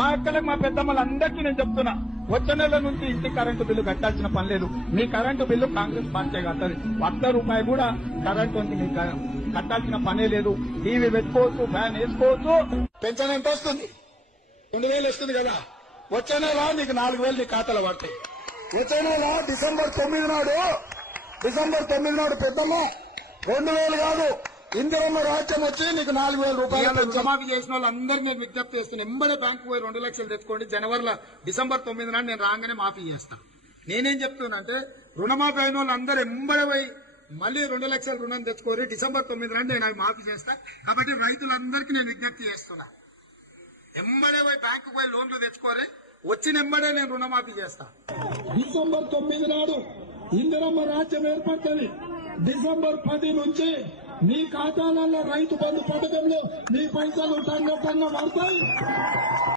మా అక్కలకు మా పెద్దమ్మలందరికీ నేను చెప్తున్నా, వచ్చే నెల నుంచి ఇంటి కరెంటు బిల్లు కట్టాల్సిన పని లేదు. మీ కరెంటు బిల్లు కాంగ్రెస్ పార్టీ కట్టదు. ₹1 కూడా కరెంటు మీకు కట్టాల్సిన పనే లేదు. టీవీ పెట్టుకోవచ్చు, ఫ్యాన్ వేసుకోవచ్చు. పెన్షన్ ఎంత వస్తుంది? 2000 వస్తుంది కదా. వచ్చే నెల నీకు 4000 నీ ఖాతాలో పడతాయి. వచ్చే నెల డిసెంబర్ 9 నాడు పెద్దమ్మ 2000 కాదు, ఇందిరమ్మ రాజ్యం వచ్చి నీకు 4000 రూపాయలు రుణమాఫీ చేసిన వాళ్ళందరినీ నేను విజ్ఞప్తి చేస్తున్నా. ఎంబడే బ్యాంకు పోయి 2 లక్షలు తెచ్చుకోండి. డిసెంబర్ 9 నాడు నేను రాగానే మాఫీ చేస్తాను. నేనేం చెప్తున్నానంటే, రుణమాఫీ అయిన వాళ్ళందరూ ఎంబడే పోయి మళ్ళీ 2 లక్షల రుణం తెచ్చుకోరి. డిసెంబర్ 9 నాడు నేను అవి మాఫీ చేస్తా. కాబట్టి రైతులందరికీ నేను విజ్ఞప్తి చేస్తున్నా, ఎంబడే పోయి బ్యాంకు పోయి లోన్లు తెచ్చుకోరి. వచ్చిన ఎంబడే నేను రుణమాఫీ చేస్తా. డిసెంబర్ 9 నాడు ఇందిరమ్మ రాజ్యం ఏర్పడుతుంది. డిసెంబర్ 10 నుంచి మీ ఖాతాలలో రైతు బంధు పథకంలో మీ పైసలు టంగ పడతాయి.